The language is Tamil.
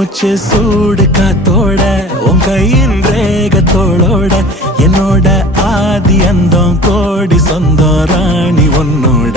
மூச்சு சூடு காத்தோட உன் கையின் ரேகத்தோளோட என்னோட ஆதி அந்தம் கோடி சொந்தம் ராணி உன்னோட